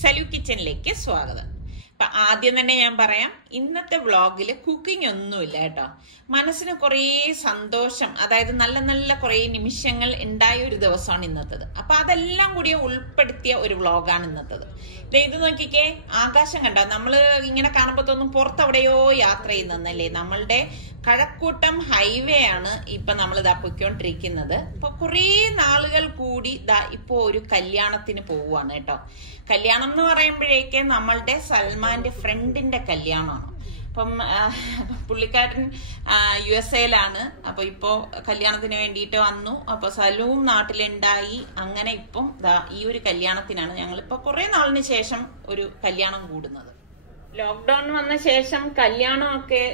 സലു കിച്ചനിലേക്ക് സ്വാഗതം. അപ്പൊ ആദ്യം തന്നെ ഞാൻ പറയാം, ഇന്നത്തെ വ്ളോഗില് കുക്കിംഗ് ഒന്നുമില്ല കേട്ടോ. മനസ്സിന് കുറേ സന്തോഷം, അതായത് നല്ല നല്ല കുറേ നിമിഷങ്ങൾ ഉണ്ടായ ഒരു ദിവസമാണ് ഇന്നത്തേത്. അപ്പൊ അതെല്ലാം കൂടി ഉൾപ്പെടുത്തിയ ഒരു വ്ളോഗാണ് ഇന്നത്തേത്. ഇത് നോക്കിക്കേ, ആകാശം കണ്ടോ? നമ്മള് ഇങ്ങനെ കാണുമ്പോ തോന്നും പുറത്തെവിടെയോ യാത്ര ചെയ്യുന്നല്ലേ. നമ്മളുടെ കഴക്കൂട്ടം ഹൈവേ ആണ് ഇപ്പൊ നമ്മൾ ഇതാ പൊയ്ക്കൊണ്ടിരിക്കുന്നത്. അപ്പൊ കുറേ നാളുകൾ കൂടി ഇപ്പോ ഒരു കല്യാണത്തിന് പോവുകയാണ് കേട്ടോ. കല്യാണം എന്ന് പറയുമ്പോഴേക്ക് നമ്മളുടെ സൽമാന്റെ ഫ്രണ്ടിന്റെ കല്യാണമാണ്. അപ്പം പുള്ളിക്കാരൻ USA-ലാണ്. അപ്പൊ ഇപ്പോ കല്യാണത്തിന് വേണ്ടിയിട്ട് വന്നു. അപ്പൊ സലുവും നാട്ടിലുണ്ടായി. അങ്ങനെ ഇപ്പം ഈ ഒരു കല്യാണത്തിനാണ് ഞങ്ങളിപ്പോ കുറെ നാളിന് ശേഷം ഒരു കല്യാണം കൂടുന്നത്. ലോക്ക്ഡൌൺ വന്ന ശേഷം കല്യാണമൊക്കെ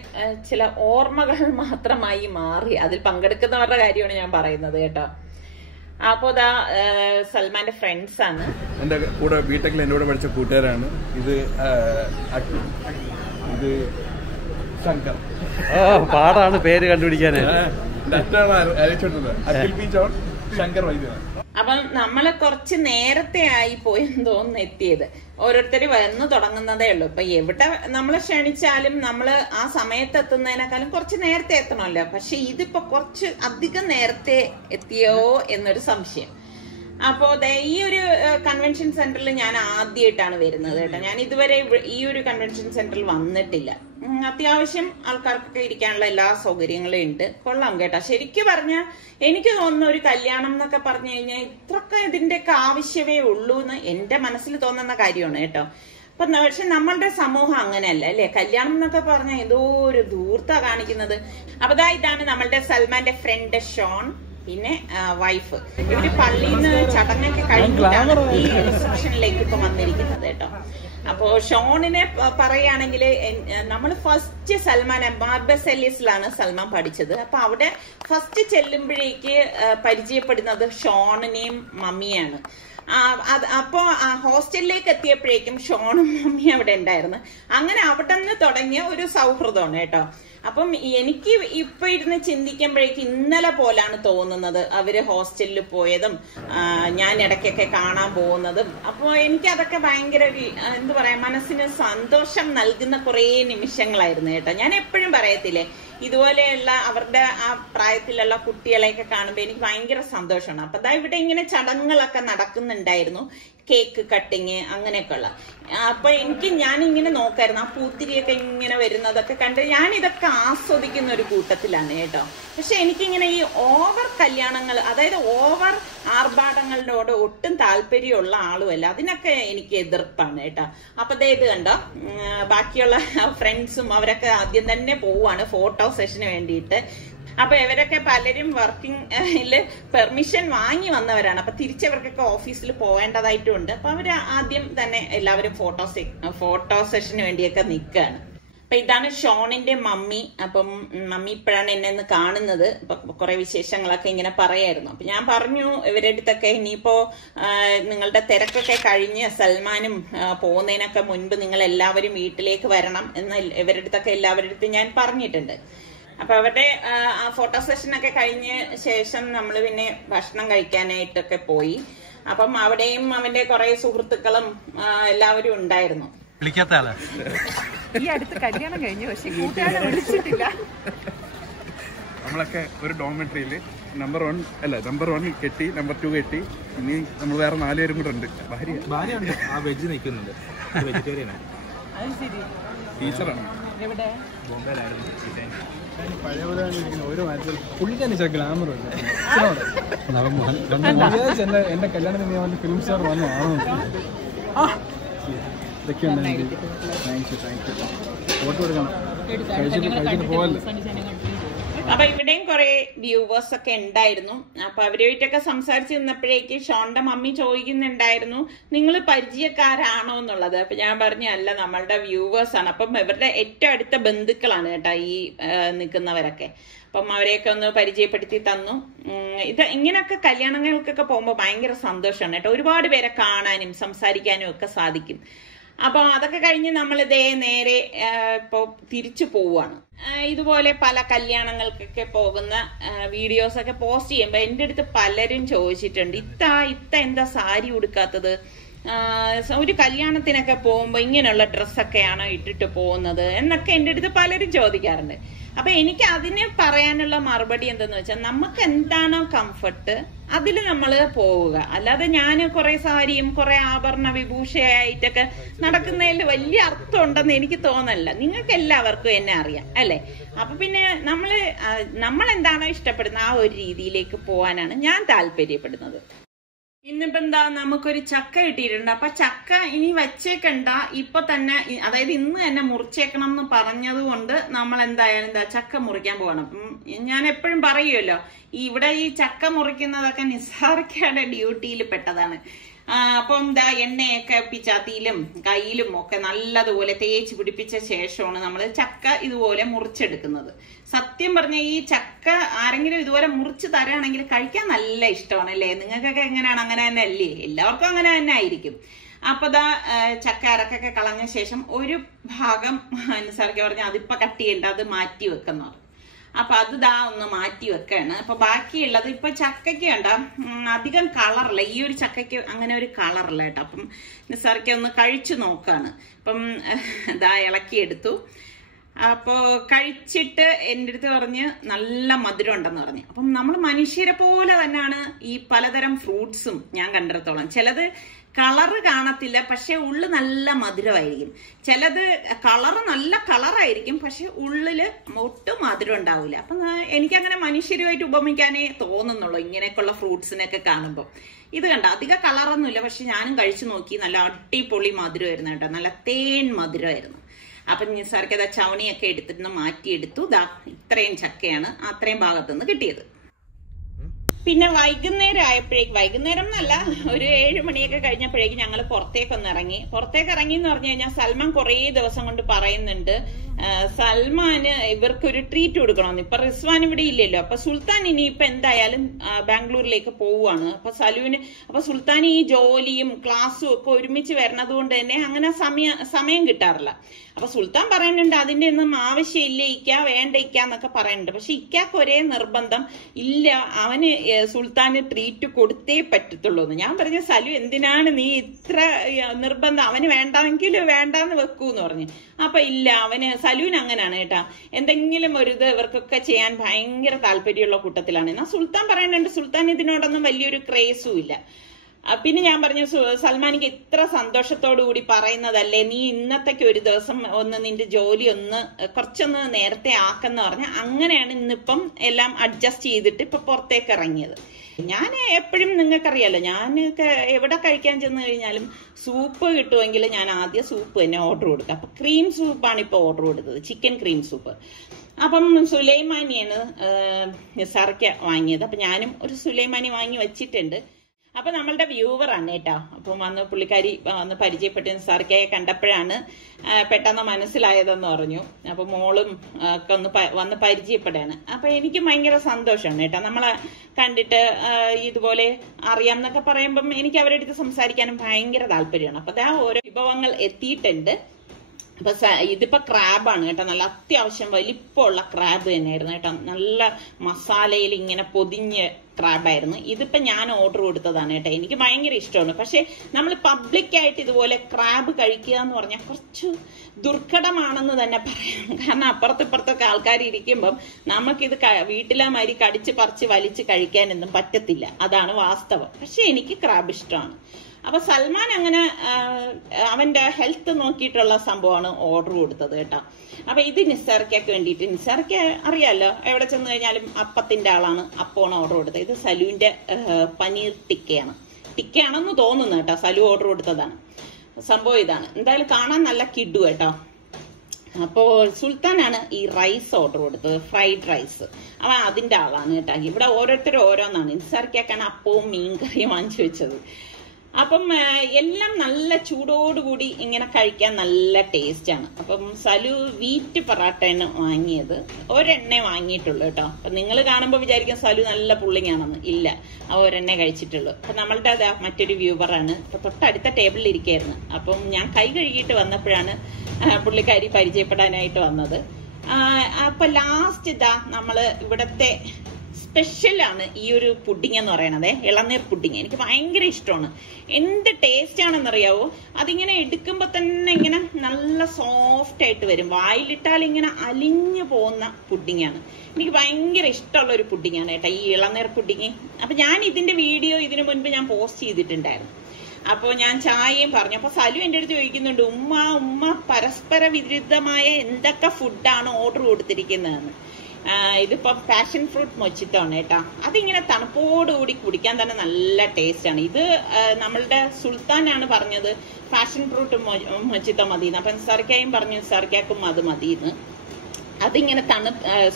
ചില ഓർമ്മകൾ മാത്രമായി മാറി. അതിൽ പങ്കെടുക്കുന്നവരുടെ കാര്യമാണ് ഞാൻ പറയുന്നത് കേട്ടോ. അപ്പോ സൽമാന്റെ ഫ്രണ്ട്സ് ആണ്. എന്റെ കൂടെ ബിടെക്കിൽ എന്റെ കൂടെ പഠിച്ച കൂട്ടുകാരാണ്. ഇത് ശങ്കർ. പാടാണ് പേര് കണ്ടുപിടിക്കാൻ. ശങ്കർ വൈദ്യ. അപ്പം നമ്മള് കുറച്ച് നേരത്തെ ആയി പോയെന്ന് തോന്നുന്നു എത്തിയത്. ഓരോരുത്തർ വന്നു തുടങ്ങുന്നതേ ഉള്ളൂ. ഇപ്പൊ എവിടെ നമ്മളെ ക്ഷണിച്ചാലും നമ്മള് ആ സമയത്ത് എത്തുന്നതിനേക്കാളും കുറച്ച് നേരത്തെ എത്തണമല്ലോ. പക്ഷെ ഇതിപ്പോ കുറച്ച് അധികം നേരത്തെ എത്തിയോ എന്നൊരു സംശയം. അപ്പോ ഈ ഒരു കൺവെൻഷൻ സെന്ററിൽ ഞാൻ ആദ്യമായിട്ടാണ് വരുന്നത് കേട്ടോ. ഞാൻ ഇതുവരെ ഈ ഒരു കൺവെൻഷൻ സെന്ററിൽ വന്നിട്ടില്ല. അത്യാവശ്യം ആൾക്കാർക്കൊക്കെ ഇരിക്കാനുള്ള എല്ലാ സൗകര്യങ്ങളും ഉണ്ട്. കൊള്ളാം കേട്ടോ. ശരിക്കും പറഞ്ഞാൽ എനിക്ക് തോന്നുന്ന ഒരു കല്യാണം എന്നൊക്കെ പറഞ്ഞു കഴിഞ്ഞാൽ ഇത്രയൊക്കെ ഇതിന്റെയൊക്കെ ആവശ്യമേ ഉള്ളൂ എന്ന് എന്റെ മനസ്സിൽ തോന്നുന്ന കാര്യമാണ് കേട്ടോ. അപ്പൊ പക്ഷെ നമ്മളുടെ സമൂഹം അങ്ങനെയല്ല അല്ലെ. കല്യാണം എന്നൊക്കെ പറഞ്ഞാൽ ഏതോ ഒരു ധൂർത്ത കാണിക്കുന്നത്. അപ്പൊ ഇതാണ് നമ്മളുടെ സൽമാന്റെ ഫ്രണ്ട് ഷോൺ, പിന്നെ വൈഫ്. ഇവര് പള്ളിയിൽ നിന്ന് ചടങ്ങൊക്കെ കഴിഞ്ഞിട്ടാണ് ഈ റിസപ്ഷനിലേക്ക് ഇപ്പൊ വന്നിരിക്കുന്നത് കേട്ടോ. അപ്പോ ഷോണിനെ പറയുകയാണെങ്കിൽ നമ്മൾ ഫസ്റ്റ് സൽമാൻ ബാർബസെല്ലിസിലാണ് സൽമാൻ പഠിച്ചത്. അപ്പൊ അവിടെ ഫസ്റ്റ് ചെല്ലുമ്പോഴേക്ക് പരിചയപ്പെടുന്നത് ഷോണിനെയും മമ്മിയാണ്. അപ്പോ ഹോസ്റ്റലിലേക്ക് എത്തിയപ്പോഴേക്കും ഷോണും മമ്മി അവിടെ ഉണ്ടായിരുന്നു. അങ്ങനെ അവിടെ നിന്ന് തുടങ്ങിയ ഒരു സൗഹൃദമാണ് കേട്ടോ. അപ്പം എനിക്ക് ഇപ്പൊ ഇരുന്ന് ചിന്തിക്കുമ്പോഴേക്ക് ഇന്നലെ പോലാണ് തോന്നുന്നത് അവര് ഹോസ്റ്റലിൽ പോയതും ഞാൻ ഇടയ്ക്കൊക്കെ കാണാൻ പോകുന്നതും. അപ്പൊ എനിക്കതൊക്കെ ഭയങ്കര എന്താ പറയാ, മനസ്സിന് സന്തോഷം നൽകുന്ന കുറേ നിമിഷങ്ങളായിരുന്നു കേട്ടോ. ഞാൻ എപ്പോഴും പറയത്തില്ലേ, ഇതുപോലെയുള്ള അവരുടെ ആ പ്രായത്തിലുള്ള കുട്ടികളെയൊക്കെ കാണുമ്പോൾ എനിക്ക് ഭയങ്കര സന്തോഷമാണ്. അപ്പൊ ഇവിടെ ഇങ്ങനെ ചടങ്ങുകളൊക്കെ നടക്കുന്നുണ്ടായിരുന്നു, കേക്ക് കട്ടിങ് അങ്ങനെയൊക്കെ ഉള്ള. അപ്പൊ ഞാനിങ്ങനെ നോക്കായിരുന്നു ആ പൂത്തിരിയൊക്കെ ഇങ്ങനെ വരുന്നതൊക്കെ കണ്ട് ഞാൻ ഇതൊക്കെ ആസ്വദിക്കുന്ന ഒരു കൂട്ടത്തിലാണ് കേട്ടോ. പക്ഷെ എനിക്കിങ്ങനെ ഈ ഓവർ കല്യാണങ്ങൾ, അതായത് ഓവർ ആർഭാടങ്ങളോട് ഒട്ടും താല്പര്യമുള്ള ആളുമല്ല. അതിനൊക്കെ എനിക്ക് എതിർപ്പാണ് കേട്ടോ. അപ്പൊ ഇത് കണ്ടോ, ബാക്കിയുള്ള ഫ്രണ്ട്സും അവരൊക്കെ ആദ്യം തന്നെ പോവാണ് ഫോട്ടോ സെഷന് വേണ്ടിയിട്ട്. അപ്പൊ ഇവരൊക്കെ പലരും വർക്കിംഗ് പെർമിഷൻ വാങ്ങി വന്നവരാണ്. അപ്പൊ തിരിച്ചവർക്കൊക്കെ ഓഫീസിൽ പോവേണ്ടതായിട്ടുണ്ട്. അപ്പൊ അവര് ആദ്യം തന്നെ എല്ലാവരും ഫോട്ടോ സെഷന് വേണ്ടിയൊക്കെ നിൽക്കുകയാണ്. അപ്പൊ ഇതാണ് ഷോണിന്റെ മമ്മി. അപ്പം മമ്മി ഇപ്പോഴാണ് എന്നെ ഒന്ന് കാണുന്നത്. അപ്പൊ കുറെ വിശേഷങ്ങളൊക്കെ ഇങ്ങനെ പറയായിരുന്നു. അപ്പൊ ഞാൻ പറഞ്ഞു ഇവരുടെ അടുത്തൊക്കെ ഇനിയിപ്പോ നിങ്ങളുടെ തിരക്കൊക്കെ കഴിഞ്ഞ് സൽമാനും പോകുന്നതിനൊക്കെ മുൻപ് നിങ്ങൾ എല്ലാവരും വീട്ടിലേക്ക് വരണം എന്ന് ഇവരുടെ അടുത്തൊക്കെ എല്ലാവരുടെ അടുത്തും ഞാൻ പറഞ്ഞിട്ടുണ്ട്. അപ്പൊ അവരുടെ ഫോട്ടോ സെഷനൊക്കെ കഴിഞ്ഞ ശേഷം നമ്മൾ പിന്നെ ഭക്ഷണം കഴിക്കാനായിട്ടൊക്കെ പോയി. അപ്പം അവിടെയും അവന്റെ കുറെ സുഹൃത്തുക്കളും എല്ലാവരും ഉണ്ടായിരുന്നു. വിളിക്കാത്ത ആളാ ഈ അടുത്ത് കല്യാണം കഴിഞ്ഞു, പക്ഷെ കൂട്ടുകാരെ വിളിച്ചിട്ടില്ല. നമ്മളൊക്കെ ഒരു ഡോർമെട്രിയില് നമ്പർ 1 കെട്ടി, നമ്പർ 2 കെട്ടി. ഇനി നമ്മൾ വേറെ 4 പേരും കൂടെ ഉണ്ട്. ഭാര്യ ഉണ്ട്. ആ വെജ് നിൽക്കുന്നുണ്ട്. വെജിറ്റേറിയൻ ടീച്ചറാണ്. എവിടെ? പുള്ളിക്കാണ് ഗ്ലാമർ എന്റെ കല്യാണത്തിന് ഞാൻ ഫിലിം സ്റ്റാർ വന്നു ആണോ ഇതൊക്കെയുണ്ട്. ഫോട്ടോ എടുക്കണം, കഴിച്ചിട്ട് പോവല്ലേ. അപ്പൊ ഇവിടെയും കുറെ വ്യൂവേഴ്സ് ഒക്കെ ഉണ്ടായിരുന്നു. അപ്പൊ അവരുമായിട്ടൊക്കെ സംസാരിച്ച് നിന്നപ്പോഴേക്ക് ഷോണിന്റെ മമ്മി ചോദിക്കുന്നുണ്ടായിരുന്നു, നിങ്ങൾ പരിചയക്കാരാണോ എന്നുള്ളത്. അപ്പൊ ഞാൻ പറഞ്ഞു അല്ല, നമ്മളുടെ വ്യൂവേഴ്സ് ആണ്. അപ്പം ഇവരുടെ ഏറ്റവും അടുത്ത ബന്ധുക്കളാണ് കേട്ടോ ഈ നിൽക്കുന്നവരൊക്കെ. അപ്പം അവരെയൊക്കെ ഒന്ന് പരിചയപ്പെടുത്തി തന്നു. ഇങ്ങനെയൊക്കെ കല്യാണങ്ങൾക്കൊക്കെ പോകുമ്പോൾ ഭയങ്കര സന്തോഷമാണ് കേട്ടോ. ഒരുപാട് പേരെ കാണാനും സംസാരിക്കാനും ഒക്കെ സാധിക്കും. അപ്പൊ അതൊക്കെ കഴിഞ്ഞ് നമ്മളിതേ നേരെ ഇപ്പൊ തിരിച്ചു പോവാണ്. ഇതുപോലെ പല കല്യാണങ്ങൾക്കൊക്കെ പോകുന്ന വീഡിയോസ് ഒക്കെ പോസ്റ്റ് ചെയ്യുമ്പോ എന്റെ അടുത്ത് പലരും ചോദിച്ചിട്ടുണ്ട്, ഇത്ത എന്താ സാരി ഉടുക്കാത്തത്, ഒരു കല്യാണത്തിനൊക്കെ പോകുമ്പോ ഇങ്ങനെയുള്ള ഡ്രസ്സൊക്കെയാണോ ഇട്ടിട്ട് പോകുന്നത് എന്നൊക്കെ എൻ്റെ അടുത്ത് പലരും ചോദിക്കാറുണ്ട്. അപ്പൊ എനിക്ക് അതിന് പറയാനുള്ള മറുപടി എന്തെന്ന് വെച്ചാൽ, നമുക്ക് എന്താണോ കംഫർട്ട് അതിൽ നമ്മൾ പോവുക. അല്ലാതെ ഞാൻ കുറെ സാരിയും കുറെ ആഭരണ വിഭൂഷയായിട്ടൊക്കെ നടക്കുന്നതിൽ വലിയ അർത്ഥം ഉണ്ടെന്ന് എനിക്ക് തോന്നല്ല. നിങ്ങൾക്ക് എല്ലാവർക്കും എന്നെ അറിയാം അല്ലെ? അപ്പൊ പിന്നെ നമ്മൾ എന്താണോ ഇഷ്ടപ്പെടുന്നത് ആ ഒരു രീതിയിലേക്ക് പോവാനാണ് ഞാൻ താല്പര്യപ്പെടുന്നത്. ഇന്നിപ്പോ എന്താ, നമുക്കൊരു ചക്ക കിട്ടിയിട്ടുണ്ട്. അപ്പൊ ചക്ക ഇനി വെച്ചേക്കണ്ട, ഇപ്പൊ തന്നെ, അതായത് ഇന്ന് തന്നെ മുറിച്ചേക്കണം എന്ന് പറഞ്ഞത് കൊണ്ട് നമ്മൾ എന്തായാലും ചക്ക മുറിക്കാൻ പോകണം. ഞാൻ എപ്പോഴും പറയുമല്ലോ, ഇവിടെ ഈ ചക്ക മുറിക്കുന്നതൊക്കെ നിസ്സാർക്കയുടെ ഡ്യൂട്ടിയിൽ പെട്ടതാണ്. അപ്പം എണ്ണയൊക്കെ പിച്ചാത്തിയിലും കയ്യിലും ഒക്കെ നല്ലതുപോലെ തേച്ച് പിടിപ്പിച്ച ശേഷമാണ് നമ്മൾ ചക്ക ഇതുപോലെ മുറിച്ചെടുക്കുന്നത്. സത്യം പറഞ്ഞ ഈ ചക്ക ആരെങ്കിലും ഇതുപോലെ മുറിച്ച് തരാണെങ്കിൽ കഴിക്കാൻ നല്ല ഇഷ്ടമാണ് അല്ലേ? നിങ്ങൾക്കൊക്കെ എങ്ങനെയാണ്? അങ്ങനെ തന്നെ അല്ലേ? എല്ലാവർക്കും അങ്ങനെ തന്നെ ആയിരിക്കും. അപ്പൊ ചക്ക അരക്കൊക്കെ കളഞ്ഞ ശേഷം ഒരു ഭാഗം അനുസരിച്ച് പറഞ്ഞാൽ അതിപ്പോ കട്ട് ചെയ്യേണ്ട, അത് മാറ്റി വെക്കുന്ന. അപ്പൊ അത് ഒന്ന് മാറ്റി വെക്കാണ്. അപ്പൊ ബാക്കിയുള്ളത് ഇപ്പൊ ചക്കയ്ക്ക് കണ്ട അധികം കളറില്ല, ഈ ഒരു ചക്കയ്ക്ക് അങ്ങനെ ഒരു കളറില്ല കേട്ടോ. അപ്പം നിസാർക്ക് ഒന്ന് കഴിച്ചു നോക്കാണ്. അപ്പം ഇളക്കിയെടുത്തു. അപ്പോ കഴിച്ചിട്ട് എൻ്റെ അടുത്ത് പറഞ്ഞ് നല്ല മധുരം ഉണ്ടെന്ന് പറഞ്ഞു. അപ്പം നമ്മൾ മനുഷ്യരെ പോലെ തന്നെയാണ് ഈ പലതരം ഫ്രൂട്ട്സും ഞാൻ കണ്ടിടത്തോളം. ചിലത് കളറ് കാണത്തില്ല, പക്ഷെ ഉള്ളു നല്ല മധുരമായിരിക്കും. ചിലത് കളറ് നല്ല കളറായിരിക്കും, പക്ഷെ ഉള്ളില് ഒട്ടും മധുരം ഉണ്ടാവില്ല. അപ്പം എനിക്കങ്ങനെ മനുഷ്യരുമായിട്ട് ഉപമിക്കാനേ തോന്നുന്നുള്ളൂ ഇങ്ങനെയൊക്കെയുള്ള ഫ്രൂട്ട്സിനൊക്കെ കാണുമ്പോൾ. ഇത് കണ്ട അധികം കളറൊന്നുമില്ല, പക്ഷെ ഞാനും കഴിച്ചു നോക്കി. നല്ല അടിപൊളി മധുരമായിരുന്നു കേട്ടോ, നല്ല തേൻ മധുരമായിരുന്നു. അപ്പൊ നിസാർക്ക് ചവണിയൊക്കെ എടുത്തിട്ട് മാറ്റിയെടുത്തു. ഇത്രയും ചക്കയാണ് അത്രയും ഭാഗത്തുനിന്ന് കിട്ടിയത്. പിന്നെ വൈകുന്നേരം ആയപ്പോഴേക്ക്, വൈകുന്നേരം എന്നല്ല, ഒരു 7 മണിയൊക്കെ കഴിഞ്ഞപ്പോഴേക്ക് ഞങ്ങൾ പുറത്തേക്ക് ഇറങ്ങി എന്ന് പറഞ്ഞു കഴിഞ്ഞാൽ, സൽമാൻ കുറേ ദിവസം കൊണ്ട് പറയുന്നുണ്ട് സൽമാന് ഇവർക്കൊരു ട്രീറ്റ് കൊടുക്കണമെന്ന്. ഇപ്പൊ റിസ്വാൻ ഇവിടെ ഇല്ലല്ലോ. അപ്പൊ സുൽത്താൻ ഇനിയിപ്പൊ എന്തായാലും ബാംഗ്ലൂരിലേക്ക് പോവുകയാണ്. അപ്പൊ സുൽത്താൻ ഈ ജോലിയും ക്ലാസ്സും ഒക്കെ ഒരുമിച്ച് വരണത് കൊണ്ട് തന്നെ അങ്ങനെ സമയം കിട്ടാറില്ല. അപ്പൊ സുൽത്താൻ പറയുന്നുണ്ട് അതിന്റെ ഒന്നും ആവശ്യമില്ല ഇക്ക, വേണ്ട ഇക്ക എന്നൊക്കെ പറയുന്നുണ്ട്. പക്ഷെ ഇക്കാക്ക് ഒരേ നിർബന്ധം ഇല്ല, അവന് സുൽത്താന് ട്രീറ്റ് കൊടുത്തേ പറ്റത്തുള്ളൂ എന്ന്. ഞാൻ പറഞ്ഞ സലു എന്തിനാണ് നീ ഇത്ര നിർബന്ധം, അവന് വേണ്ടെങ്കിൽ വേണ്ടാന്ന് വെക്കൂന്ന് പറഞ്ഞു. അപ്പൊ ഇല്ല, അവന് സലൂന് അങ്ങനെയാണ് കേട്ടാ, എന്തെങ്കിലും ഒരു ഇത് ഇവർക്കൊക്കെ ചെയ്യാൻ ഭയങ്കര താല്പര്യമുള്ള കൂട്ടത്തിലാണ്. എന്നാൽ സുൽത്താൻ പറയുന്നുണ്ട് സുൽത്താൻ ഇതിനോടൊന്നും വലിയൊരു ക്രേസും ഇല്ല. പിന്നെ ഞാൻ പറഞ്ഞു സൽമാനിക്ക് ഇത്ര സന്തോഷത്തോടു കൂടി പറയുന്നതല്ലേ, നീ ഇന്നത്തേക്ക് ഒരു ദിവസം ഒന്ന് നിന്റെ ജോലി കുറച്ചൊന്ന് നേരത്തെ ആക്കെന്ന് പറഞ്ഞ അങ്ങനെയാണ് ഇന്നിപ്പം എല്ലാം അഡ്ജസ്റ്റ് ചെയ്തിട്ട് ഇപ്പൊ പുറത്തേക്ക് ഇറങ്ങിയത്. ഞാൻ എപ്പോഴും നിങ്ങൾക്കറിയാലോ, ഞാൻ എവിടെ കഴിക്കാൻ ചെന്ന് കഴിഞ്ഞാലും സൂപ്പ് കിട്ടുമെങ്കിൽ ഞാൻ ആദ്യം സൂപ്പ് തന്നെ ഓർഡർ കൊടുക്കുക. അപ്പൊ ക്രീം സൂപ്പാണ് ഇപ്പൊ ഓർഡർ കൊടുത്തത്, ചിക്കൻ ക്രീം സൂപ്പ്. അപ്പം സുലൈമാനിയാണ് നിസാർക്ക് വാങ്ങിയത്. അപ്പൊ ഞാനും ഒരു സുലൈമാനി വാങ്ങി വെച്ചിട്ടുണ്ട്. അപ്പൊ നമ്മളുടെ വ്യൂവറാണ് കേട്ടോ. അപ്പം പുള്ളിക്കാരി വന്ന് പരിചയപ്പെട്ട് നിസാർക്കയെ കണ്ടപ്പോഴാണ് പെട്ടെന്ന് മനസ്സിലായതെന്ന് പറഞ്ഞു. അപ്പൊ മോളും ഒക്കെ വന്ന് പരിചയപ്പെടാണ്. അപ്പൊ എനിക്ക് ഭയങ്കര സന്തോഷമാണ് കേട്ടോ, നമ്മളെ കണ്ടിട്ട് ഇതുപോലെ അറിയാം എന്നൊക്കെ പറയുമ്പം എനിക്ക് അവരുടെ അടുത്ത് സംസാരിക്കാനും ഭയങ്കര താല്പര്യമാണ്. അപ്പൊ ഓരോ വിഭവങ്ങൾ എത്തിയിട്ടുണ്ട്. അപ്പൊ ഇതിപ്പോ ക്രാബാണ് കേട്ടോ, നല്ല അത്യാവശ്യം വലിപ്പമുള്ള ക്രാബ് തന്നെയായിരുന്നു കേട്ടോ, നല്ല മസാലയിൽ ഇങ്ങനെ പൊതിഞ്ഞ ക്രാബായിരുന്നു. ഇതിപ്പോ ഞാൻ ഓർഡർ കൊടുത്തതാണ് കേട്ടോ, എനിക്ക് ഭയങ്കര ഇഷ്ടമാണ്. പക്ഷെ നമ്മൾ പബ്ലിക്കായിട്ട് ഇതുപോലെ ക്രാബ് കഴിക്കുക എന്ന് പറഞ്ഞാൽ കുറച്ച് ദുർഘടമാണെന്ന് തന്നെ പറയാം. കാരണം അപ്പുറത്തിപ്പുറത്തൊക്കെ ആൾക്കാർ ഇരിക്കുമ്പം നമുക്കിത് വീട്ടിലെ മാതിരി കടിച്ച് പറിച്ച് വലിച്ച് കഴിക്കാനൊന്നും പറ്റത്തില്ല, അതാണ് വാസ്തവം. പക്ഷെ എനിക്ക് ക്രാബ് ഇഷ്ടമാണ്. അപ്പൊ സൽമാൻ അങ്ങനെ അവന്റെ ഹെൽത്ത് നോക്കിയിട്ടുള്ള സംഭവമാണ് ഓർഡർ കൊടുത്തത് കേട്ടോ. അപ്പൊ ഇത് നിസാർക്കയ്ക്ക് വേണ്ടിയിട്ട്, നിസാർക്ക് അറിയാലോ എവിടെ ചെന്ന് കഴിഞ്ഞാലും അപ്പത്തിന്റെ ആളാണ്, അപ്പമാണ് ഓർഡർ കൊടുത്തത്. ഇത് സലുവിന്റെ പനീർ ടിക്കയാണെന്ന് തോന്നുന്നു കേട്ടോ, സലു ഓർഡർ കൊടുത്തതാണ്. സംഭവം ഇതാണ്. എന്തായാലും കാണാൻ നല്ല കിഡു കേട്ടോ. അപ്പോ സുൽത്താനാണ് ഈ റൈസ് ഓർഡർ കൊടുത്തത്, ഫ്രൈഡ് റൈസ്. അവൻ അതിന്റെ ആളാണ് കേട്ടോ. ഇവിടെ ഓരോരുത്തരും ഓരോന്നാണ്. നിസാർക്കാണ് അപ്പവും മീൻകറിയും വാങ്ങിച്ചു വെച്ചത്. അപ്പം എല്ലാം നല്ല ചൂടോടുകൂടി ഇങ്ങനെ കഴിക്കാൻ നല്ല ടേസ്റ്റാണ്. അപ്പം സലു വീറ്റ് പൊറാട്ടയാണ് വാങ്ങിയത്, ഒരെണ്ണേ വാങ്ങിയിട്ടുള്ളൂ കേട്ടോ. അപ്പം നിങ്ങൾ കാണുമ്പോൾ വിചാരിക്കും സലു നല്ല പുള്ളിങ്ങാണെന്ന്. ഇല്ല, ഒരെണ്ണേ കഴിച്ചിട്ടുള്ളൂ. അപ്പം നമ്മളുടെ മറ്റൊരു വ്യൂവറാണ്, ഇപ്പൊ തൊട്ടടുത്ത ടേബിളിൽ ഇരിക്കായിരുന്നു. അപ്പം ഞാൻ കൈ കഴുകിയിട്ട് വന്നപ്പോഴാണ് പുള്ളിക്കാരി പരിചയപ്പെടാനായിട്ട് വന്നത്. അപ്പൊ ലാസ്റ്റ് നമ്മള് ഇവിടത്തെ സ്പെഷ്യലാണ് ഈ ഒരു പുഡിങ് എന്ന് പറയണത്, ഇളനീർ പുഡിങ്. എനിക്ക് ഭയങ്കര ഇഷ്ടമാണ്. എന്ത് ടേസ്റ്റ് ആണെന്നറിയാവോ, അതിങ്ങനെ എടുക്കുമ്പോൾ തന്നെ ഇങ്ങനെ നല്ല സോഫ്റ്റ് ആയിട്ട് വരും, വായിലിട്ടാൽ ഇങ്ങനെ അലിഞ്ഞു പോകുന്ന പുഡിങ്ങാണ്. എനിക്ക് ഭയങ്കര ഇഷ്ടമുള്ള ഒരു പുഡിങ്ങാണ് കേട്ടോ ഈ ഇളനീർ പുഡിങ്. അപ്പൊ ഞാൻ ഇതിന്റെ വീഡിയോ ഇതിനു മുൻപ് ഞാൻ പോസ്റ്റ് ചെയ്തിട്ടുണ്ടായിരുന്നു. അപ്പോൾ ഞാൻ ചായയും പറഞ്ഞു. അപ്പൊ സലു എൻ്റെ അടുത്ത് ചോദിക്കുന്നുണ്ട്, ഉമ്മ പരസ്പര വിരുദ്ധമായ എന്തൊക്കെ ഫുഡാണ് ഓർഡർ കൊടുത്തിരിക്കുന്നതെന്ന്. ഇതിപ്പോ പാഷൻ ഫ്രൂട്ട് മൊജിറ്റോ ആണ് കേട്ടോ. അതിങ്ങനെ തണുപ്പോടുകൂടി കുടിക്കാൻ തന്നെ നല്ല ടേസ്റ്റ് ആണ്. ഇത് നമ്മളുടെ സുൽത്താനാണ് പറഞ്ഞത് പാഷൻ ഫ്രൂട്ട് മൊജിറ്റോ മതിയെന്ന്. അപ്പൊ സർക്കായും പറഞ്ഞു സർക്കാക്കും അത് മതിയെന്ന്. അതിങ്ങനെ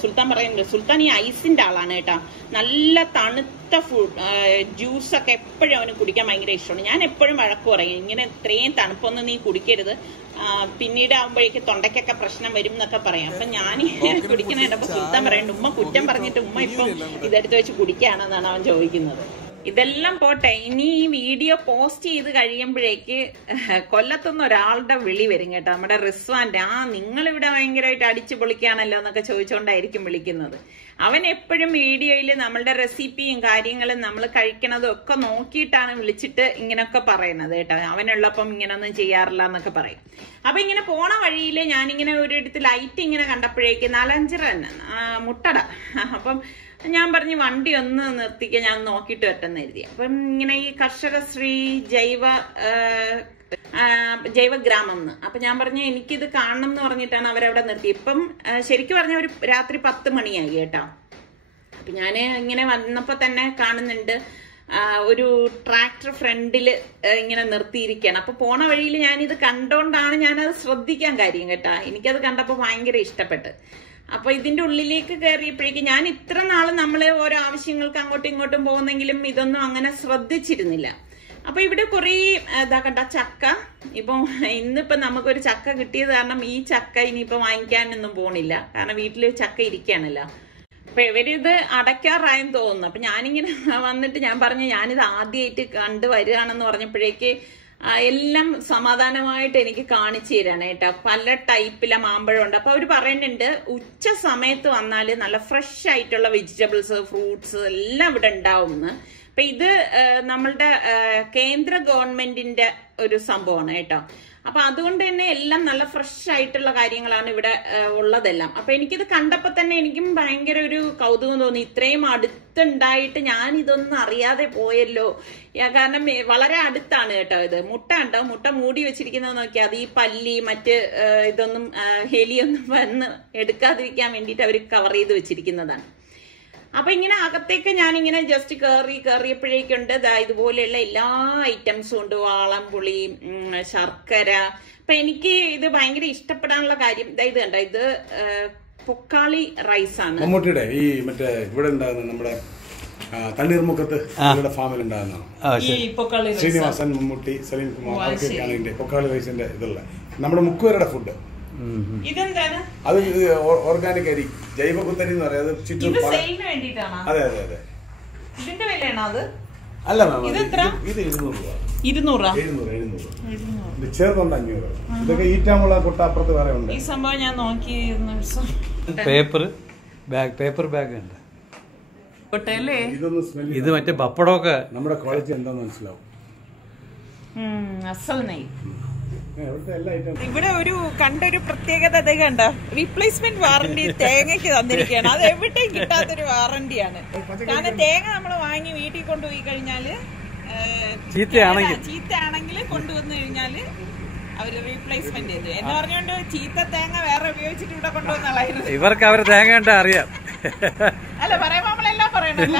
സുൽത്താൻ പറയുന്നുണ്ട്, സുൽത്താൻ ഈ ഐസിന്റെ ആളാണ് കേട്ടോ. നല്ല തണുത്ത ജ്യൂസൊക്കെ എപ്പോഴും അവന് കുടിക്കാൻ ഭയങ്കര ഇഷ്ടമാണ്. ഞാൻ എപ്പോഴും വഴക്ക് പറയും, ഇങ്ങനെ ഇത്രയും തണുപ്പൊന്നും നീ കുടിക്കരുത്, പിന്നീട് ആകുമ്പോഴേക്ക് തൊണ്ടയ്ക്കൊക്കെ പ്രശ്നം വരും എന്നൊക്കെ പറയാം. അപ്പൊ ഞാൻ കുടിക്കുന്നുണ്ട്. അപ്പൊ സുൽത്താൻ പറയുന്നുണ്ട്, ഉമ്മ കുറ്റം പറഞ്ഞിട്ട് ഉമ്മ ഇപ്പം ഇതെടുത്ത് വെച്ച് കുടിക്കുകയാണെന്നാണ് അവൻ ചോദിക്കുന്നത്. ഇതെല്ലാം പോട്ടെ, ഇനി ഈ വീഡിയോ പോസ്റ്റ് ചെയ്ത് കഴിയുമ്പോഴേക്ക് കൊല്ലത്തുനിന്ന് ഒരാളുടെ വിളി വരും കേട്ടോ, നമ്മുടെ റിസ്വാന്റെ. നിങ്ങളിവിടെ ഭയങ്കരമായിട്ട് അടിച്ചു പൊളിക്കുകയാണല്ലോ എന്നൊക്കെ ചോദിച്ചുകൊണ്ടായിരിക്കും വിളിക്കുന്നത്. അവൻ എപ്പോഴും വീഡിയോയിൽ നമ്മളുടെ റെസിപ്പിയും കാര്യങ്ങളും നമ്മൾ കഴിക്കണതും ഒക്കെ നോക്കിയിട്ടാണ് വിളിച്ചിട്ട് ഇങ്ങനെയൊക്കെ പറയുന്നത് കേട്ടോ. അവനുള്ളപ്പം ഇങ്ങനൊന്നും ചെയ്യാറില്ല എന്നൊക്കെ പറയും. അപ്പൊ ഇങ്ങനെ പോണ വഴിയിൽ ഞാനിങ്ങനെ ഒരിടത്ത് ലൈറ്റ് ഇങ്ങനെ കണ്ടപ്പോഴേക്ക് 4-5 റൺ മുട്ടട. അപ്പം ഞാൻ പറഞ്ഞു വണ്ടി ഒന്ന് നിർത്തിക്കാൻ, ഞാൻ നോക്കിയിട്ട് വരട്ടെന്ന് എഴുതി. അപ്പം ഇങ്ങനെ ഈ കർഷകശ്രീ ജൈവഗ്രാമം എന്ന്. അപ്പൊ ഞാൻ പറഞ്ഞു എനിക്കിത് കാണണം എന്ന് പറഞ്ഞിട്ടാണ് അവരവിടെ നിർത്തി. ഇപ്പം ശരിക്കും പറഞ്ഞ ഒരു രാത്രി 10 മണിയായി കേട്ടോ. അപ്പൊ ഞാന് ഇങ്ങനെ വന്നപ്പോ തന്നെ കാണുന്നുണ്ട് ഒരു ട്രാക്ടർ ഫ്രണ്ടില് ഇങ്ങനെ നിർത്തിയിരിക്കുകയാണ്. അപ്പൊ പോണ വഴിയിൽ ഞാനിത് കണ്ടോണ്ടാണ് ഞാനത് ശ്രദ്ധിക്കാൻ കാര്യം കേട്ടാ. എനിക്കത് കണ്ടപ്പോ ഭയങ്കര ഇഷ്ടപ്പെട്ട്. അപ്പൊ ഇതിന്റെ ഉള്ളിലേക്ക് കയറിയപ്പോഴേക്കും ഞാൻ ഇത്ര നാള് നമ്മള് ഓരോ ആവശ്യങ്ങൾക്ക് അങ്ങോട്ടും ഇങ്ങോട്ടും പോകുന്നെങ്കിലും ഇതൊന്നും അങ്ങനെ ശ്രദ്ധിച്ചിരുന്നില്ല. അപ്പൊ ഇവിടെ കുറെ കണ്ട ചക്ക. ഇപ്പൊ ഇന്നിപ്പോ നമുക്കൊരു ചക്ക കിട്ടിയത് കാരണം ഈ ചക്ക ഇനിയിപ്പോ വാങ്ങിക്കാനൊന്നും പോണില്ല, കാരണം വീട്ടില് ചക്ക ഇരിക്കുകയാണല്ലോ. അപ്പൊ ഇവരിത് അടയ്ക്കാറായെന്ന് തോന്നുന്നു. അപ്പൊ ഞാനിങ്ങനെ വന്നിട്ട് ഞാൻ പറഞ്ഞു ഞാനിത് ആദ്യമായിട്ട് കണ്ടുവരികയാണെന്ന് പറഞ്ഞപ്പോഴേക്ക് എല്ലാം സമാധാനമായിട്ട് എനിക്ക് കാണിച്ചു തരാണ് കേട്ടോ. പല ടൈപ്പിലെ മാമ്പഴം ഉണ്ട്. അപ്പൊ അവര് പറയുന്നുണ്ട് ഉച്ച സമയത്ത് വന്നാല് നല്ല ഫ്രഷ് ആയിട്ടുള്ള വെജിറ്റബിൾസ് ഫ്രൂട്ട്സ് എല്ലാം ഇവിടെ ഉണ്ടാവുമെന്ന്. അപ്പൊ ഇത് നമ്മളുടെ കേന്ദ്ര ഗവൺമെന്റിന്റെ ഒരു സംഭവമാണ് കേട്ടോ. അപ്പൊ അതുകൊണ്ട് തന്നെ എല്ലാം നല്ല ഫ്രഷ് ആയിട്ടുള്ള കാര്യങ്ങളാണ് ഇവിടെ ഉള്ളതെല്ലാം. അപ്പൊ എനിക്കിത് കണ്ടപ്പോ തന്നെ എനിക്കും ഭയങ്കര ഒരു കൗതുകം തോന്നി. ഇത്രയും അടുത്തുണ്ടായിട്ട് ഞാൻ ഇതൊന്നും അറിയാതെ പോയല്ലോ. കാരണം വളരെ അടുത്താണ് കേട്ടോ. ഇത് മുട്ട ഉണ്ടോ, മുട്ട മൂടി വെച്ചിരിക്കുന്നത് നോക്കിയാൽ അത് ഈ പല്ലി മറ്റ് ഇതൊന്നും ഹെലിയൊന്നും വന്ന് എടുക്കാതിരിക്കാൻ വേണ്ടിയിട്ട് അവർ കവർ ചെയ്ത് വെച്ചിരിക്കുന്നതാണ്. അപ്പൊ ഇങ്ങനെ അകത്തേക്ക് ഞാനിങ്ങനെ ജസ്റ്റ് കയറിയപ്പോഴേക്കുണ്ട് ഇതുപോലെയുള്ള എല്ലാ ഐറ്റംസും ഉണ്ട്. വാളംപുളി, ശർക്കര. അപ്പൊ എനിക്ക് ഇത് ഭയങ്കര ഇഷ്ടപ്പെടാനുള്ള കാര്യം ഇത് കണ്ട, ഇത് പൊക്കാളി റൈസ് ആണ്. മമ്മൂട്ടിയുടെ ഈ മറ്റേ ഇവിടെ ഉണ്ടാകുന്ന നമ്മുടെ തണ്ണീർമുഖത്ത് ഫാമിൽ ഉണ്ടാകുന്നതാണ് ശ്രീനിവാസൻ, മമ്മൂട്ടി, സലീം കുമാർ, അവർക്കൊക്കെയാണ് ഇതിന്റെ പൊക്കാളി റൈസിന്റെ ഇതുള്ള നമ്മുടെ മുക്കുവരുടെ ഫുഡ്. ഇതെന്താണ്? അത് ഓർഗാനിക് അരി, ജൈവ കുത്തരി എന്ന് പറയാം. അതെ അതെ അതെ. ഇതിന്റെ വിലയാണോ അത്? അല്ല മാം, ഇത് 200 രൂപ. 700 ചേർന്നുണ്ട് 500. ഇതൊക്കെ ഈറ്റാമുള്ള കൊട്ടപ്പുറത്ത് വേറെ ഉണ്ട്. ഈ സംഭവം ഞാൻ നോക്കി പേപ്പർ ബാഗ് ഉണ്ട്. ഇതൊന്നും സ്മെൽ, ഇത് മറ്റേ പപ്പടമൊക്കെ നമ്മുടെ ക്വാളിറ്റി എന്താന്ന് മനസ്സിലാവും. അസൽ നെയ്. ഇവിടെ കണ്ടൊരു പ്രത്യേകത കണ്ട റീപ്ലേസ്മെന്റ് വാറന്റി തേങ്ങയ്ക്ക് തന്നിരിക്കുകയാണ്. അത് എവിടെയും കിട്ടാത്തൊരു വാറന്റിയാണ്. കാരണം തേങ്ങ നമ്മൾ വാങ്ങി വീട്ടിൽ കൊണ്ടുപോയി കഴിഞ്ഞാല് ചീത്തയാണെങ്കിൽ കൊണ്ടുവന്നു കഴിഞ്ഞാല് അവര് റീപ്ലേസ്മെന്റ് ചെയ്തു എന്ന് പറഞ്ഞുകൊണ്ട് ചീത്ത തേങ്ങ വേറെ ഉപയോഗിച്ചിട്ട് ഇവിടെ കൊണ്ടുവന്ന ആളായിരുന്നു. ഇവർക്ക് അവര് തേങ്ങ കണ്ട അറിയാം. അല്ല പറയുമ്പോ നമ്മളെല്ലാം പറയണല്ലോ.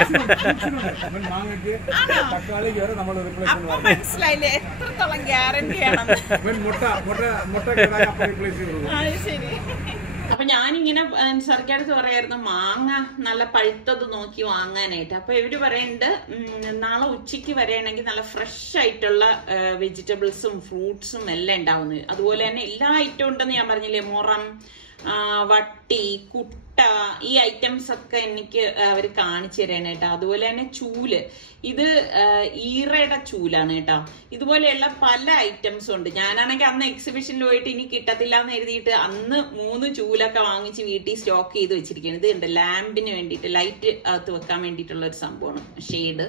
അപ്പൊ മനസ്സിലായില്ലേ എത്രത്തോളം ഗ്യാരണ്ടിയാണെന്ന്. ശരി. അപ്പൊ ഞാനിങ്ങനെ സർക്കാരത്ത് പറയായിരുന്നു മാങ്ങ നല്ല പഴുത്തത് നോക്കി വാങ്ങാനായിട്ട്. അപ്പൊ ഇവര് പറയുന്നുണ്ട് നാളെ ഉച്ചയ്ക്ക് വരെയാണെങ്കിൽ നല്ല ഫ്രഷ് ആയിട്ടുള്ള വെജിറ്റബിൾസും ഫ്രൂട്ട്സും എല്ലാം ഉണ്ടാവുന്നത്. അതുപോലെ തന്നെ എല്ലാ ഐറ്റവും ഉണ്ടെന്ന് ഞാൻ പറഞ്ഞില്ലേ, മുറം, വട്ടി, കുട്ട, ഈ ഐറ്റംസ് ഒക്കെ എനിക്ക് അവർ കാണിച്ചു തരാണ് കേട്ടോ. അതുപോലെ തന്നെ ചൂല്, ഇത് ഈറയുടെ ചൂലാണ് കേട്ടോ. ഇതുപോലെയുള്ള പല ഐറ്റംസും ഉണ്ട്. ഞാനാണെങ്കിൽ അന്ന് എക്സിബിഷനിൽ പോയിട്ട് ഇനി കിട്ടത്തില്ല എന്ന് എഴുതിയിട്ട് അന്ന് 3 ചൂലൊക്കെ വാങ്ങിച്ച് വീട്ടിൽ സ്റ്റോക്ക് ചെയ്ത് വെച്ചിരിക്കുകയാണ്. ഇത് ഉണ്ട് ലാമ്പിന് വേണ്ടിയിട്ട്, ലൈറ്റ് അകത്ത് വെക്കാൻ വേണ്ടിയിട്ടുള്ള ഒരു സംഭവമാണ്, ഷെയ്ഡ്.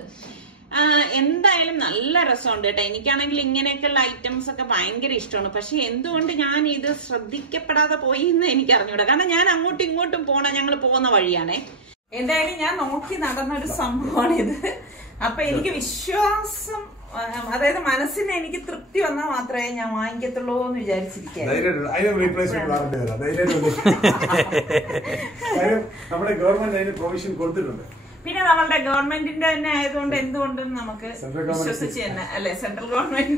എന്തായാലും നല്ല രസമുണ്ട് കേട്ടോ. എനിക്കാണെങ്കിൽ ഇങ്ങനെയൊക്കെയുള്ള ഐറ്റംസ് ഒക്കെ ഭയങ്കര ഇഷ്ടമാണ്. പക്ഷെ എന്തുകൊണ്ട് ഞാൻ ഇത് ശ്രദ്ധിക്കപ്പെടാതെ പോയി എന്ന് എനിക്ക് അറിഞ്ഞൂടാ. കാരണം ഞാൻ അങ്ങോട്ടും ഇങ്ങോട്ടും ഞങ്ങൾ പോകുന്ന വഴിയാണേ. എന്തായാലും ഞാൻ നോക്കി നടന്നൊരു സംഭവമാണ് ഇത്. അപ്പൊ എനിക്ക് വിശ്വാസം, അതായത് മനസ്സിന് എനിക്ക് തൃപ്തി വന്നാൽ മാത്രമേ ഞാൻ വാങ്ങിക്കത്തുള്ളൂ എന്ന് വിചാരിച്ചിരിക്കുക. നമ്മുടെ ഗവൺമെന്റ് അതിന് പ്രൊവിഷൻ കൊടുത്തിട്ടുണ്ട്. പിന്നെ നമ്മളുടെ ഗവൺമെന്റിന്റെ തന്നെ ആയതുകൊണ്ട് എന്തുകൊണ്ടും നമുക്ക് വിശ്വസിച്ച് തന്നെ അല്ലെ, സെൻട്രൽ ഗവൺമെന്റ്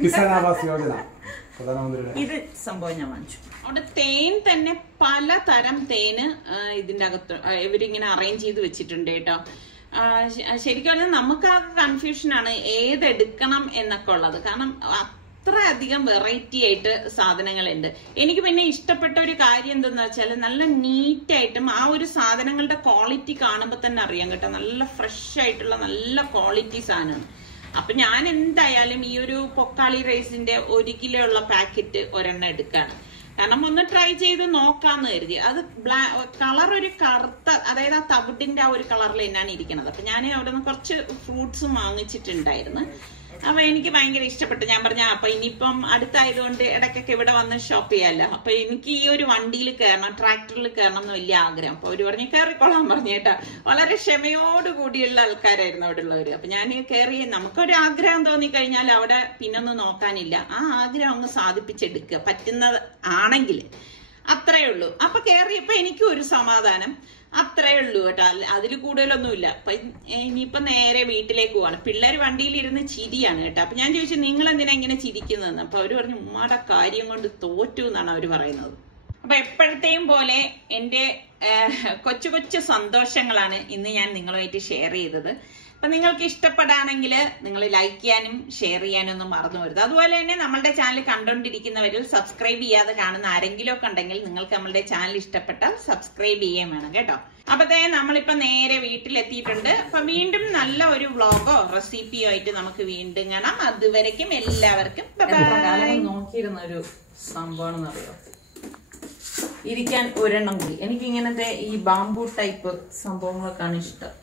ഇത് സംഭവം ഞാൻ വാങ്ങിച്ചു. അവിടെ തേൻ തന്നെ പലതരം തേന് ഇതിന്റെ അകത്ത് ഇവരിങ്ങനെ അറേഞ്ച് ചെയ്ത് വെച്ചിട്ടുണ്ട് കേട്ടോ. ശരിക്കും പറഞ്ഞാൽ നമുക്ക് ആ കൺഫ്യൂഷനാണ് ഏതെടുക്കണം എന്നൊക്കെ ഉള്ളത്. കാരണം അത്രയധികം വെറൈറ്റി ആയിട്ട് സാധനങ്ങളുണ്ട്. എനിക്ക് പിന്നെ ഇഷ്ടപ്പെട്ട ഒരു കാര്യം എന്തെന്ന് വെച്ചാൽ നല്ല നീറ്റായിട്ടും ആ ഒരു സാധനങ്ങളുടെ ക്വാളിറ്റി കാണുമ്പോൾ തന്നെ അറിയാം കേട്ടോ. നല്ല ഫ്രഷ് ആയിട്ടുള്ള നല്ല ക്വാളിറ്റി സാധനമാണ്. അപ്പൊ ഞാൻ എന്തായാലും ഈ ഒരു പൊക്കാളി റൈസിന്റെ 1 കിലോ ഉള്ള പാക്കറ്റ് ഒരെണ്ണം എടുക്കാണ്. കാരണം ഒന്ന് ട്രൈ ചെയ്ത് നോക്കാന്ന് കരുതി. അത് കളർ ഒരു കറുത്ത, അതായത് ആ തവിടിന്റെ ആ ഒരു കളറിൽ തന്നെയാണ് ഇരിക്കുന്നത്. അപ്പൊ ഞാൻ അവിടെ നിന്ന് കുറച്ച് ഫ്രൂട്ട്സും വാങ്ങിച്ചിട്ടുണ്ടായിരുന്നു. അപ്പൊ എനിക്ക് ഭയങ്കര ഇഷ്ടപ്പെട്ടു. ഞാൻ പറഞ്ഞ അപ്പൊ ഇനിയിപ്പം അടുത്തായതുകൊണ്ട് ഇടയ്ക്കൊക്കെ ഇവിടെ വന്ന് ഷോപ്പ് ചെയ്യാമല്ലോ. അപ്പൊ എനിക്ക് ഈ ഒരു വണ്ടിയിൽ കയറണം, ട്രാക്ടറിൽ കയറണം എന്ന് വലിയ ആഗ്രഹം. അപ്പൊ അവര് പറഞ്ഞ് കയറിക്കൊള്ളാൻ പറഞ്ഞു കേട്ടാ. വളരെ ക്ഷമയോട് കൂടിയുള്ള ആൾക്കാരായിരുന്നു അവിടെ ഉള്ളവര്. അപ്പൊ ഞാൻ കയറി, നമുക്കൊരു ആഗ്രഹം തോന്നിക്കഴിഞ്ഞാൽ അവിടെ പിന്നൊന്നും നോക്കാനില്ല. ആ ആഗ്രഹം അങ്ങ് സാധിപ്പിച്ചെടുക്കുക പറ്റുന്നത് ആണെങ്കിൽ, അത്രേ ഉള്ളൂ. അപ്പൊ കയറിയപ്പോ എനിക്കും ഒരു സമാധാനം, അത്രേ ഉള്ളൂ കേട്ടോ. അതിൽ കൂടുതലൊന്നുമില്ല. അപ്പൊ ഇനിയിപ്പൊ നേരെ വീട്ടിലേക്ക് പോവാണ്. പിള്ളേർ വണ്ടിയിലിരുന്ന് ചിരിയാണ് കേട്ടോ. അപ്പൊ ഞാൻ ചോദിച്ചു നിങ്ങൾ എന്തിനാ ഇങ്ങനെ ചിരിക്കുന്നതെന്ന്. അപ്പൊ അവര് പറഞ്ഞു ഉമ്മാടെ കാര്യം കൊണ്ട് തോറ്റു എന്നാണ് അവര് പറയുന്നത്. അപ്പൊ എപ്പോഴത്തെയും പോലെ എന്റെ കൊച്ചു കൊച്ചു സന്തോഷങ്ങളാണ് ഇന്ന് ഞാൻ നിങ്ങളുമായിട്ട് ഷെയർ ചെയ്തത്. അപ്പൊ നിങ്ങൾക്ക് ഇഷ്ടപ്പെടാണെങ്കിൽ നിങ്ങൾ ലൈക്ക് ചെയ്യാനും ഷെയർ ചെയ്യാനും ഒന്നും മറന്നു പോരുത്. അതുപോലെ തന്നെ നമ്മളുടെ ചാനൽ കണ്ടുകൊണ്ടിരിക്കുന്നവരിൽ സബ്സ്ക്രൈബ് ചെയ്യാതെ കാണുന്ന ആരെങ്കിലും ഒക്കെ ഉണ്ടെങ്കിൽ നിങ്ങൾക്ക് നമ്മളുടെ ചാനൽ ഇഷ്ടപ്പെട്ടാൽ സബ്സ്ക്രൈബ് ചെയ്യുകയും വേണം കേട്ടോ. അപ്പത്തേ നമ്മളിപ്പോ നേരെ വീട്ടിലെത്തിയിട്ടുണ്ട്. അപ്പൊ വീണ്ടും നല്ല ഒരു വ്ളോഗോ റെസിപ്പിയോ ആയിട്ട് നമുക്ക് വീണ്ടും കാണാം. അതുവരയ്ക്കും എല്ലാവർക്കും നോക്കിയിരുന്ന ഒരു സംഭവമാണെന്ന് അറിയോ, ഇരിക്കാൻ ഒരെണ്ണം കൂടി. എനിക്ക് ഇങ്ങനത്തെ ഈ ബാംബു ടൈപ്പ് സംഭവങ്ങളൊക്കെയാണ് ഇഷ്ടം.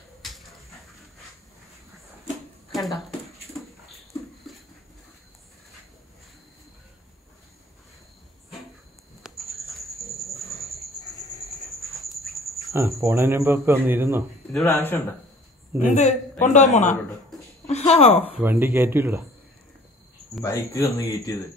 കണ്ടോ, പോണതിന് മുമ്പൊക്കെ ഒന്ന് ഇരുന്നോ. ഇതിവിടെ ആവശ്യമുണ്ടോ? എന്ത് കൊണ്ടുപോകണോ? വണ്ടി കയറ്റില്ലടാ, ബൈക്ക് ഒന്ന് കയറ്റിയത്.